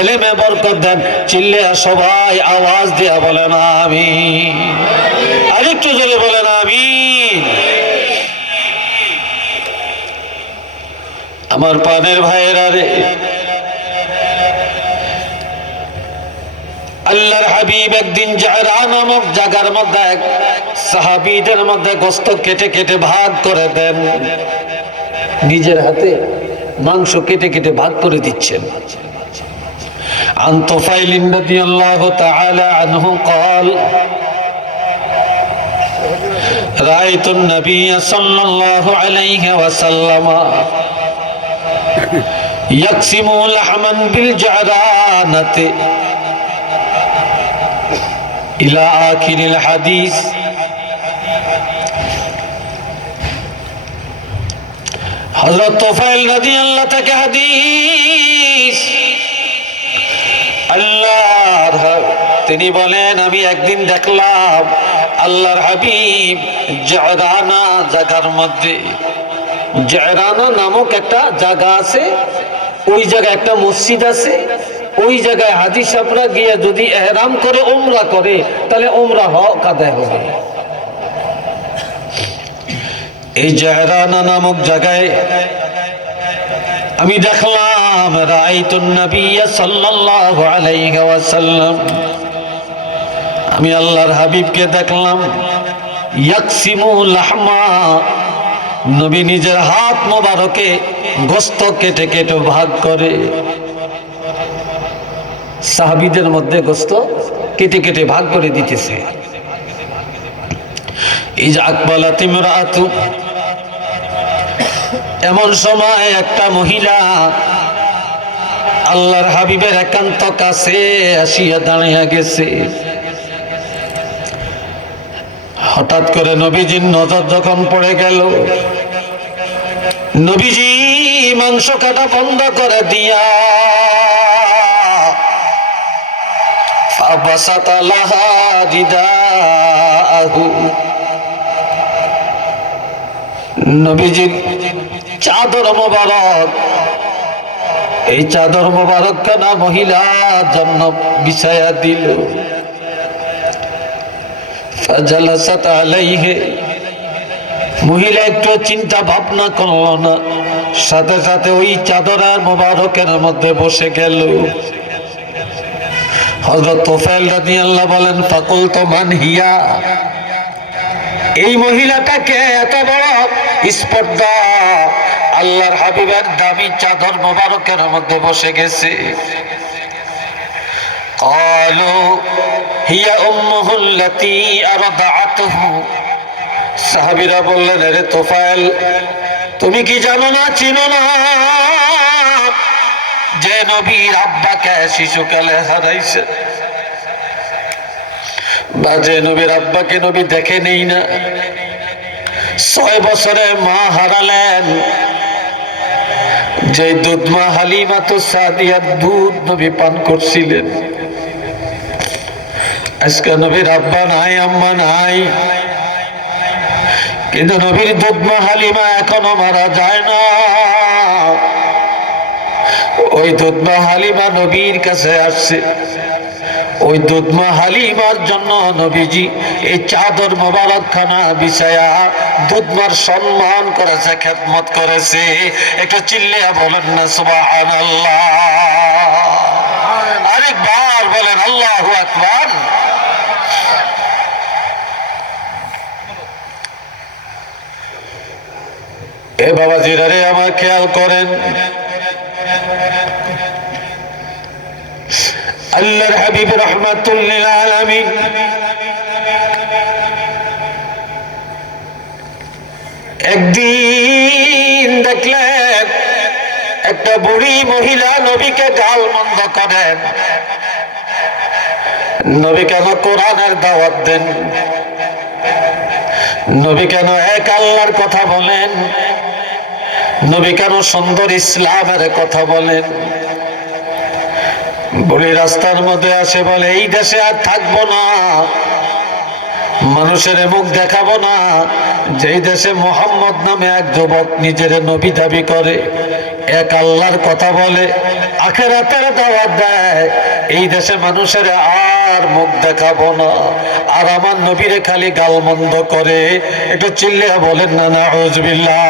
এলেমে বরকত দেন। চিল্লিয়া সবাই আওয়াজ দিয়া বলেন আমিন। আরেকটু জোরে বলেন আমিন। আমার প্রাণের ভাইয়েরা রে, আল্লাহর হাবিব একদিন জায়রা নামক জায়গার মধ্যে সাহাবীদের মধ্যে গোশত কেটে কেটে ভাগ করে দেন। নিজের হাতে মাংস কেটে কেটে ভাগ করে দিচ্ছেন। عن طفيل رضي الله تعالى عنه قال رأيت النبي صلى الله عليه وسلم يقسم لحما بالجعرانة إلى آخر الحديث। হযরত তুফাইল রাদিয়াল্লাহু তাআলা হাদিস, আল্লাহর তিনি বলেন আমি একদিন দেখলাম আল্লাহর হাবিব জায়রানা জায়গার মধ্যে, জায়রানা নামক একটা জায়গা আছে, ওই জায়গায় একটা মসজিদ আছে। ওই জায়গায় হাজী সাহেবরা গিয়ে যদি ইহরাম করে উমরা করে তাহলে উমরা হক আদায় হবে। এই জায়রানা নামক জায়গায় আমি দেখলাম রাআইতুন নবী সাল্লাল্লাহু আলাইহি ওয়াসাল্লাম, আমি আল্লাহর হাবিবকে দেখলাম ইয়াকসিমু লাহমা, নবী নিজের হাত মোবারকে গোশত কেটে কেটে ভাগ করে সাহাবীদের মধ্যে গোশত কেটে কেটে ভাগ করে দিতেছে। ইজ আকবালাত ইমরাতু, এমন সময় একটা মহিলা আল্লাহর হাবিবের একান্ত কাছে আসিয়া দাঁড়িয়ে গেছে। হঠাৎ করে নবীজির নজর যখন পড়ে গেল, নবীজি মাংস কাটা বন্ধ করে দিয়া ফাবাসাতা লাহা রিদাহু, নবীজির চাদর মোবারক, এই চাদর মোবারক কানা মহিলার জন্য বিছায়া দিল। ফাজালাসাত আলাইহি, মহিলা একটু চিন্তা ভাবনা করল না, সাথে সাথে ওই চাদরের মোবারকের মধ্যে বসে গেল। হযরত তুফাইল রাদিয়াল্লাহু বলেন ফাকুলতু মান হিয়া, এই মহিলাটাকে এত বড় স্পর্ধা, আল্লাহর হাবিবের দামি চাদর মোবারকের মধ্যে বসে গেছে। ক্বালু হিয়া উম্মুহুল্লাতী আরদাআতুহু, সাহাবীরা বললেন আরে তুফাইল তুমি কি জানো না, চিনো না যে নবীর আব্বাকে শিশুকালে হারাইছে, বা যে নবীর আব্বাকে নবী দেখে নেই না, 6 বছরে মা হারালেন, যে দুধ মা হালিমাতু সাদিয়ার দুধ নবী পান করছিলেন। আজকে নবীর আব্বা নাই, আম্মা নাই, কিন্তু নবীর দুধ মা হালিমা এখনো মারা যায় না। ওই দুধ মা হালিমা নবীর কাছে আসছে, ওই দুধ মা হালিমার জন্য নবীজি এই চাদর মোবারক খানা বিছায়া দুধ মার সম্মান করেছে, খেদমত করেছে। একটু চিল্লিয়া বলেন না সুবহানাল্লাহ, আরেকবার বলেন আল্লাহু আকবার। এ বাবাজিরা রে, আমার খেয়াল করেন, আল্লাহর হাবিব রাহমাতুল লিল আলামিন একদিন দেখলেন একটা বুড়ি মহিলা নবীকে গালমন্দ করেন। নবী কেন কোরআনের দাওয়াত দেন, নবী কেন এক আল্লাহর কথা বলেন, নবী কেন সুন্দর ইসলামের কথা বলেন। বুড়ি রাস্তার মধ্যে আসে বলে এই দেশে আর থাকবো না, মানুষের মুখ দেখাবো না, যেই দেশে মোহাম্মদ নামে এক যুবক নিজের নবী দাবি করে, এক আল্লাহর কথা বলে, আখিরাতের দাওয়াত দেয়, এই দেশে মানুষের আর মুখ দেখাবো না, আর আমার নবীরে খালি গালমন্দ করে। একটু চিল্লিয়া বলেন না নাউজুবিল্লাহ।